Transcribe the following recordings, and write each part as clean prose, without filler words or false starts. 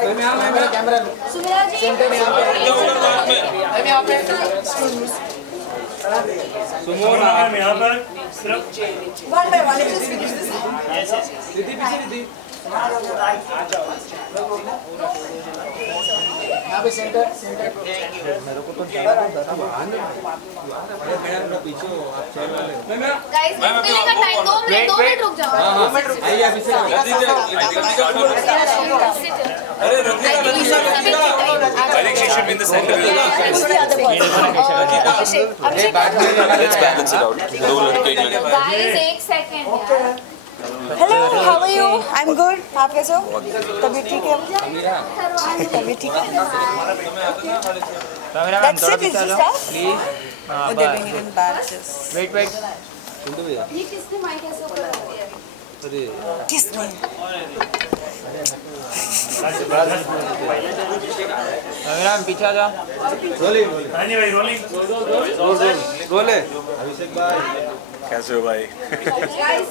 सुमिरा जी Sumona ma'am यहाँ पर सिर्फ one by one let's finish this Riddhi पीछे रिद्धि यहाँ पे सेंटर सेंटर मेरे को तो जाना था अरे मैडम ना पीछे हो आप चल वाले गाइस मिलने का टाइम 2 मिनट रुक जाओ आइए अभी से अरे I think she should be in the center. Let's balance it out. दो लड़के जो हैं। गाइस एक सेकंड यार hello how are you I am good आप कैसे हो तबीयत ठीक है तबीयत ठीक है That's it, it's just that? Please Oh, they're doing it in batches. Wait wait ये किसने माइक ऐसे ऊपर रख दिया अरे किसने मेरा पीछे आ जा रोलिंग हाँ जी भाई रोलिंग रोले अभिषेक भाई कैसे हो भाई? गाइस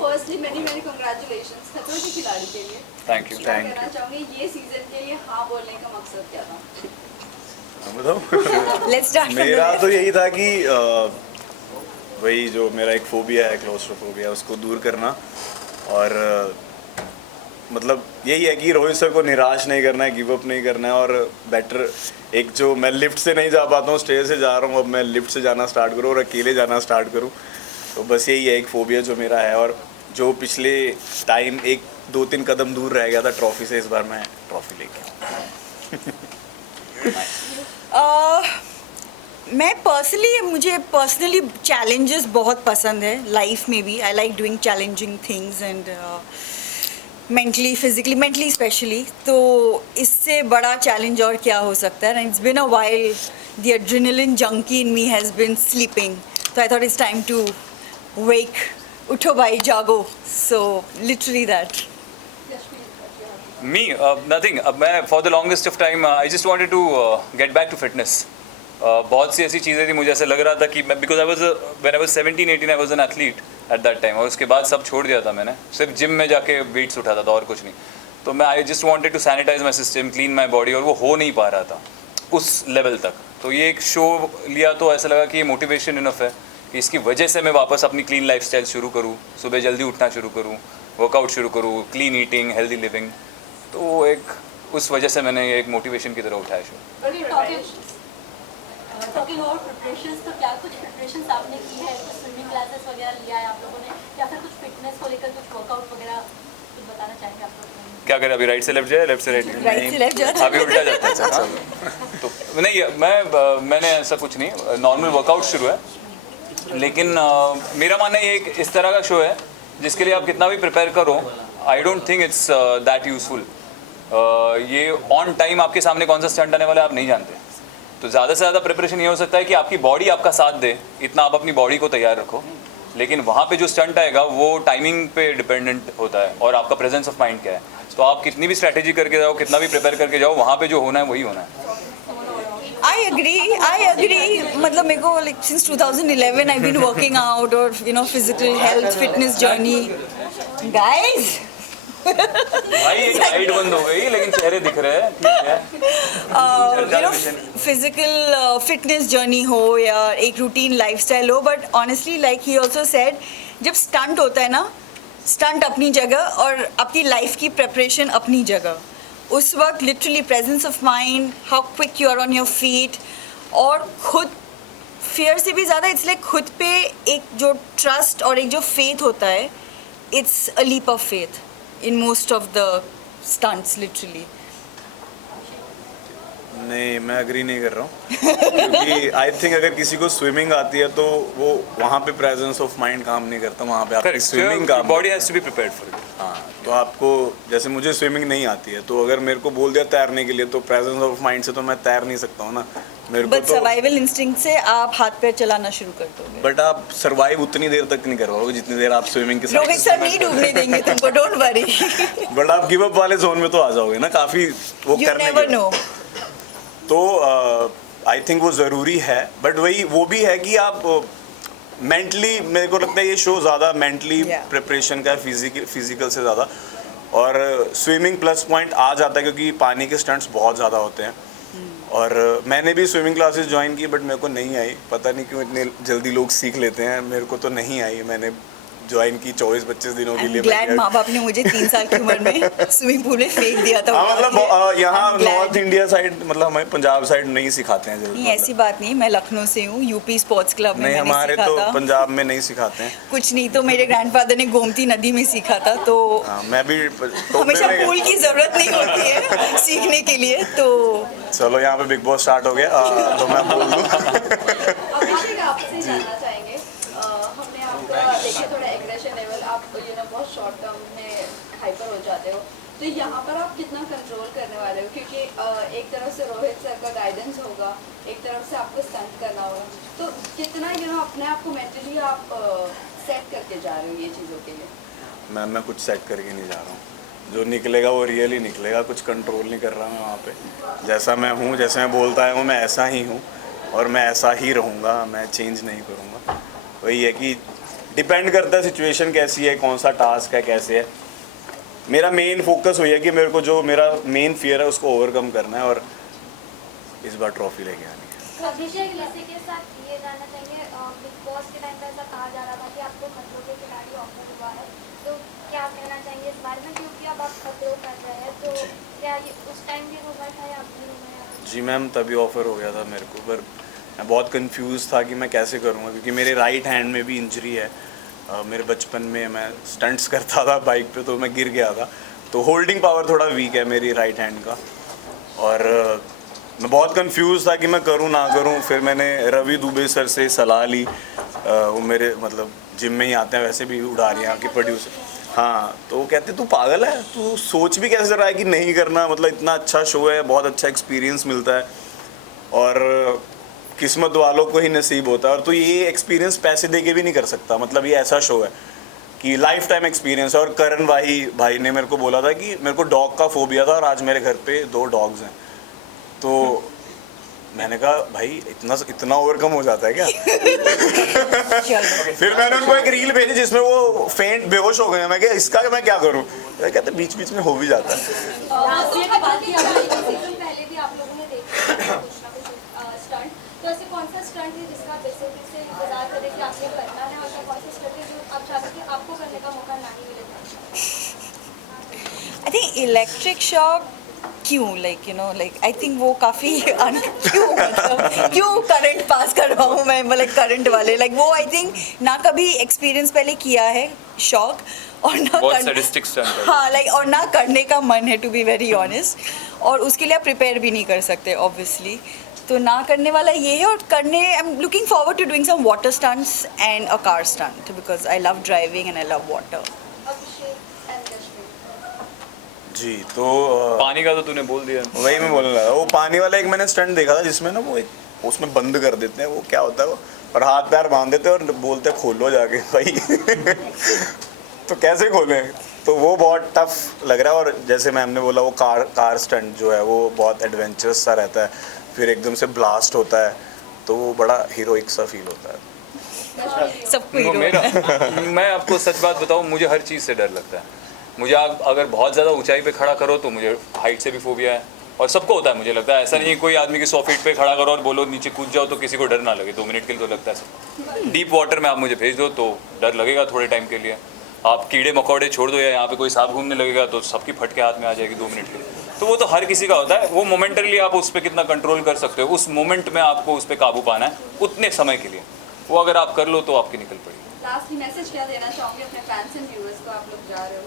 फर्स्टली मेनी कांग्रेचुलेशंस खतरों के खिलाड़ी के लिए Thank you, क्या thank कहना चाहूंगी ये सीजन के लिए हाँ बोलने का मकसद क्या था हम बताओ। Let's start from मेरा the तो यही था कि वही जो मेरा एक फोबिया है क्लोस्ट्रोफोबिया उसको दूर करना और मतलब यही है कि रोहित सर को निराश नहीं करना है गिव अप नहीं करना है और बेटर एक जो मैं लिफ्ट से नहीं जा पाता हूँ स्टेज से जा रहा हूँ अब मैं लिफ्ट से जाना स्टार्ट करूँ और अकेले जाना स्टार्ट करूँ तो बस यही है एक फोबिया जो मेरा है और जो पिछले टाइम एक 2-3 कदम दूर रह गया था ट्रॉफी से इस बार मैं ट्रॉफी लेके मैं मुझे पर्सनली चैलेंजेस बहुत पसंद है लाइफ में भी I like doing challenging things and mentally specially तो इससे बड़ा चैलेंज और क्या हो सकता है and it's been a while the adrenaline junkie in me has been sleeping तो I thought it's time to wake उठो भाई जागो so literally that Me, nothing. मैं for the longest of time I just wanted to get back to fitness. बहुत सी ऐसी चीज़ें थी मुझे ऐसा लग रहा था कि मैं because when I was 17-18 I was an athlete at that time और उसके बाद सब छोड़ दिया था मैंने सिर्फ जिम में जाके वेट्स उठाता था और कुछ नहीं तो मैं I just wanted to sanitize my system, clean my body और वो हो नहीं पा रहा था उस लेवल तक तो ये एक शो लिया तो ऐसा लगा कि ये मोटिवेशन इनफ है कि इसकी वजह से मैं वापस अपनी क्लीन लाइफस्टाइल शुरू करूँ सुबह जल्दी उठना शुरू करूँ वर्कआउट शुरू करूँ क्लीन ईटिंग हेल्दी लिविंग तो एक उस वजह से मैंने ये एक मोटिवेशन की तरह उठाया शो टॉकिंग अबाउट प्रिपरेशंस तो क्या कुछ प्रिपरेशंस आपने की है कुछ स्विमिंग क्लासेस वगैरह लिया है आप लोगों ने या फिर कुछ फिटनेस को लेकर कुछ वर्कआउट वगैरह कुछ बताना चाहेंगे आप लोग क्या करें अभी राइट से लेफ्ट जाए लेफ्ट से राइट राइट से लेफ्ट जाते अभी उल्टा जाता है अच्छा तो नहीं मैंने ऐसा कुछ नहीं नॉर्मल वर्कआउट शुरू है लेकिन मेरा मानना ये एक इस तरह का शो है जिसके लिए आप कितना भी प्रिपेयर करो I don't think it's that useful ये ऑन टाइम आपके सामने कौन सा स्टंट आने वाला है आप नहीं जानते तो ज़्यादा से ज़्यादा प्रिपरेशन ये हो सकता है कि आपकी बॉडी आपका साथ दे इतना आप अपनी बॉडी को तैयार रखो लेकिन वहाँ पे जो स्टंट आएगा वो टाइमिंग पे डिपेंडेंट होता है और आपका प्रेजेंस ऑफ माइंड क्या है तो आप कितनी भी स्ट्रैटेजी करके जाओ कितना भी प्रिपेयर करके जाओ वहाँ पे जो होना है वही होना है I agree मतलब मेरे को like since 2011 I've been working out or you know physical health fitness journey guys भाई एक लाइट बंद हो गई लेकिन चेहरे दिख रहे हैं ठीक है you know physical fitness journey हो या एक routine lifestyle हो but honestly like he also said जब stunt होता है ना stunt अपनी जगह और आपकी life की preparation अपनी जगह उस वक्त literally presence of mind how quick you are on your feet और खुद फियर से भी ज़्यादा इट्स लाइक खुद पे एक जो ट्रस्ट और एक जो फेथ होता है it's a leap of faith in most of the stunts literally नहीं मैं अग्री नहीं कर रहा हूँ क्योंकि आई थिंक अगर किसी को स्विमिंग आती है तो वो वहाँ पे प्रेजेंस ऑफ माइंड काम नहीं करता वहाँ पे आपकी स्विमिंग का body has to be prepared for it हाँ तो आपको जैसे मुझे स्विमिंग नहीं आती है तो अगर मेरे को बोल दिया तैरने के लिए तो प्रेजेंस ऑफ माइंड से तो मैं तैर नहीं सकता हूँ ना मेरे को बट तो सर्वाइवल इंस्टिंक्ट से आप हाथ पैर चलाना शुरू कर दोगे बट आप सर्वाइव उतनी देर तक नहीं कर पाओगे जितनी देर आप स्विमिंग के साथ रोहित सर नहीं डूबने देंगे तुमको डोंट वरी बट आप गिव अप वाले जोन में तो आ जाओगे ना काफी वो यू करने नेवर के नो तो आई थिंक वो ज़रूरी है बट वही वो भी है कि आप मेंटली मेरे को लगता है ये शो ज़्यादा मेंटली Yeah. प्रिपरेशन का है फिजिकल से ज़्यादा और स्विमिंग प्लस पॉइंट आ जाता है क्योंकि पानी के स्टंट्स बहुत ज़्यादा होते हैं। और मैंने भी स्विमिंग क्लासेस ज्वाइन की बट मेरे को नहीं आई, पता नहीं क्यों इतने जल्दी लोग सीख लेते हैं, मेरे को तो नहीं आई। मैंने ज्वाइन की 24-25 दिनों के लिए। ग्लैड माँ बाप ने मुझे 3 साल की उम्र में स्विमिंग पूल में फेंक दिया था। हाँ मतलब यहाँ I'm glad. North India side मतलब हमें पंजाब साइड नहीं सिखाते हैं जल्दी। नहीं ऐसी बात नहीं, मैं लखनऊ से हूँ, यूपी स्पोर्ट्स क्लब में नहीं, मैंने हमारे सीखा तो था। पंजाब में नहीं सिखाते हैं। कुछ नहीं तो मेरे ग्रैंडफादर ने गोमती नदी में सीखा था, तो हाँ, मैं भी हमेशा पूल की जरूरत नहीं होती है सीखने के लिए। तो चलो यहाँ पे बिग बॉस स्टार्ट हो गया तो मैं बोल दूँ। अभिषेक आपसे जानना चाहेंगे, हमने आपका देखे थोड़ा एग्रेशन लेवल, आप बहुत शॉर्ट टर्म में हाइपर हो जाते हो, तो यहाँ पर आप कितना कंट्रोल करने वाले हो? क्योंकि एक तरफ से रोहित सर का गाइडेंस होगा, एक तरफ से आपको स्टंट करना होगा, तो कितना अपने आप को मेंटली आप सेट करके जा रहे हो ये चीज़ों के लिए? मैं कुछ सेट करके नहीं जा रहा हूँ, जो निकलेगा वो रियल ही निकलेगा, कुछ कंट्रोल नहीं कर रहा मैं वहाँ पे। जैसा मैं हूँ, जैसे मैं बोलता है मैं ऐसा ही हूँ और मैं ऐसा ही रहूँगा, मैं चेंज नहीं करूँगा। वही है कि डिपेंड करता है सिचुएशन कैसी है, कौन सा टास्क है, कैसे है। मेरा मेन फोकस वही है कि मेरे को जो मेरा मेन फियर है उसको ओवरकम करना है और इस बार ट्रॉफी लेके आनी है। अभिषेक इसी के साथ ये जानना चाहिए, बिग बॉस के टाइम पे ऐसा कहा जा रहा था कि आपको खतरों के खिलाड़ी ऑफर हुआ है, तो क्या कहना चाहेंगे इस बारे में? क्योंकि अब आप खतरों कर रहे हैं, तो क्या ये उस टाइम भी रूमर था या अभी रूमर है? जी मैम, तभी ऑफ़र हो गया था मेरे को, पर मैं बहुत कंफ्यूज था कि मैं कैसे करूँगा क्योंकि मेरे राइट हैंड में भी इंजरी है। मेरे बचपन में मैं स्टंट्स करता था बाइक पे, तो मैं गिर गया था, तो होल्डिंग पावर थोड़ा वीक है मेरी राइट हैंड का। और मैं बहुत कंफ्यूज था कि मैं करूँ ना करूँ। फिर मैंने रवि दुबे सर से सलाह ली, वो मेरे मतलब जिम में ही आते हैं, वैसे भी उड़ारियाँ के प्रोड्यूसर। हाँ, तो वो कहते तू पागल है, तू सोच भी कैसे रहा है कि नहीं करना, मतलब इतना अच्छा शो है, बहुत अच्छा एक्सपीरियंस मिलता है और किस्मत वालों को ही नसीब होता है। और तो ये एक्सपीरियंस पैसे दे के भी नहीं कर सकता, मतलब ये ऐसा शो है कि लाइफ टाइम एक्सपीरियंस है। और करण भाई ने मेरे को बोला था कि मेरे को डॉग का फोबिया था और आज मेरे घर पे 2 डॉग्स हैं, तो मैंने कहा भाई इतना ओवरकम हो जाता है क्या? फिर मैंने उनको एक रील भेजी जिसमें वो फेंट बेहोश हो गए। मैं क्या इसका मैं क्या करूँ? कहते बीच बीच में हो भी जाता है। पहले भी आप लोगों ने देखा कुछ ना कुछ स्टंट, तो ऐसे कौन सा स्टंट है जिसका बेसिकली से इंतजार करें कि आपने करना है, और ऐसा कौन सा स्टंट है जो आप चाहते हैं कि आपको करने का मौका ना ही मिले? आई थिंक इलेक्ट्रिक शॉक क्यों, लाइक आई थिंक वो काफ़ी क्यों करंट पास कर रहा हूँ मैं, मतलब करंट वाले वो आई थिंक ना कभी एक्सपीरियंस पहले किया है शॉक, और ना हाँ और ना करने का मन है, टू बी वेरी ऑनेस्ट, और उसके लिए आप प्रिपेयर भी नहीं कर सकते ऑब्वियसली। तो ना करने वाला ये है, और करने I am looking forward to doing some water stunts and a car stunt because I love driving and I love water. जी, तो पानी का तो तूने बोल दिया। वही मैं बोलने लगा, वो पानी वाला एक मैंने स्टंट देखा था जिसमें ना वो एक उसमें बंद कर देते हैं, वो क्या होता है वो, और हाथ पैर बांध देते हैं और बोलते हैं खोलो जाके भाई। तो कैसे खोलें? तो वो बहुत टफ लग रहा है। और जैसे मैम ने बोला वो कार स्टंट जो है वो बहुत एडवेंचरस सा रहता है, फिर एकदम से ब्लास्ट होता है, तो वो बड़ा हीरोइक सा फील होता है। सबको मैं आपको सच बात बताऊं, मुझे हर चीज़ से डर लगता है। मुझे आप अगर बहुत ज़्यादा ऊंचाई पे खड़ा करो तो मुझे हाइट से भी फोबिया है, और सबको होता है मुझे लगता है। ऐसा नहीं है कोई आदमी की 100 फीट पे खड़ा करो और बोलो नीचे कूद जाओ तो किसी को डर ना लगे, 2 मिनट के लिए तो लगता है सबको। डीप वाटर में आप मुझे भेज दो तो डर लगेगा थोड़े टाइम के लिए। आप कीड़े मकोड़े छोड़ दो या यहाँ पे कोई सांप घूमने लगेगा तो सबकी फटके हाथ में आ जाएगी 2 मिनट के लिए। तो वो तो हर किसी का होता है, वो मोमेंटरली आप उस पर कितना कंट्रोल कर सकते हो, उस मोमेंट में आपको उस पर काबू पाना है उतने समय के लिए, वो अगर आप कर लो तो आपकी निकल पड़ेगी। लास्टली मैसेज क्या देना चाहोगे अपने फैंस एंड व्यूअर्स को? आप लोग जा रहे हो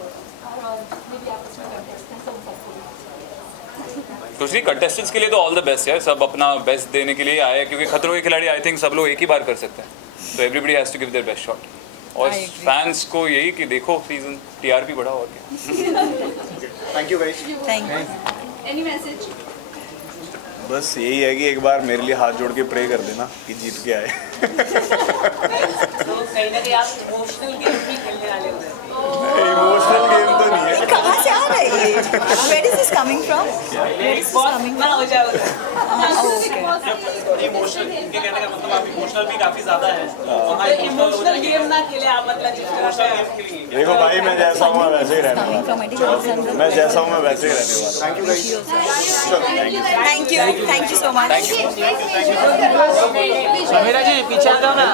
कुछ नहीं, कंटेस्टेंट्स के लिए तो ऑल द बेस्ट है, सब अपना बेस्ट देने के लिए आए हैं, क्योंकि खतरों के खिलाड़ी आई थिंक सब लोग एक ही बार कर सकते हैं, तो everybody has to give their best shot. और फैंस को यही कि देखो सीजन टीआरपी बढ़ा और क्या। Thank you guys. Thank you. Any message? बस यही है कि एक बार मेरे लिए हाथ जोड़ के प्रे कर देना कि जीत के आए। तो कहीं ना कहीं आप इमोशनल गेम भी खेलने वाले हो। इमोशनल गेम तो नहीं है। कहाँ से आ रहा है ये? Where is this coming from? Where is this coming from? Okay. Emotional इनके कहने का मतलब आप इमोशनल भी काफी ज्यादा है वहाँ इमोशनल गेम ना खेले आप मतलब जिस तरह से गेम खेलेंगे देखो भाई मैं जैसा हूँ मैं वैसे ही रहने Coming वाला from education. हूँ मैं जैसा हूँ मैं वैसे ही रहने वाला हूँ Thank you so much. Samira जी पीछे आ जाओ ना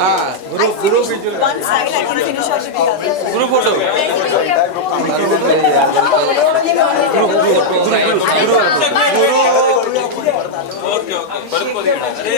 हाँ group One side, I can finish off with the other. Group photo okay okay बर्फ को देखना अरे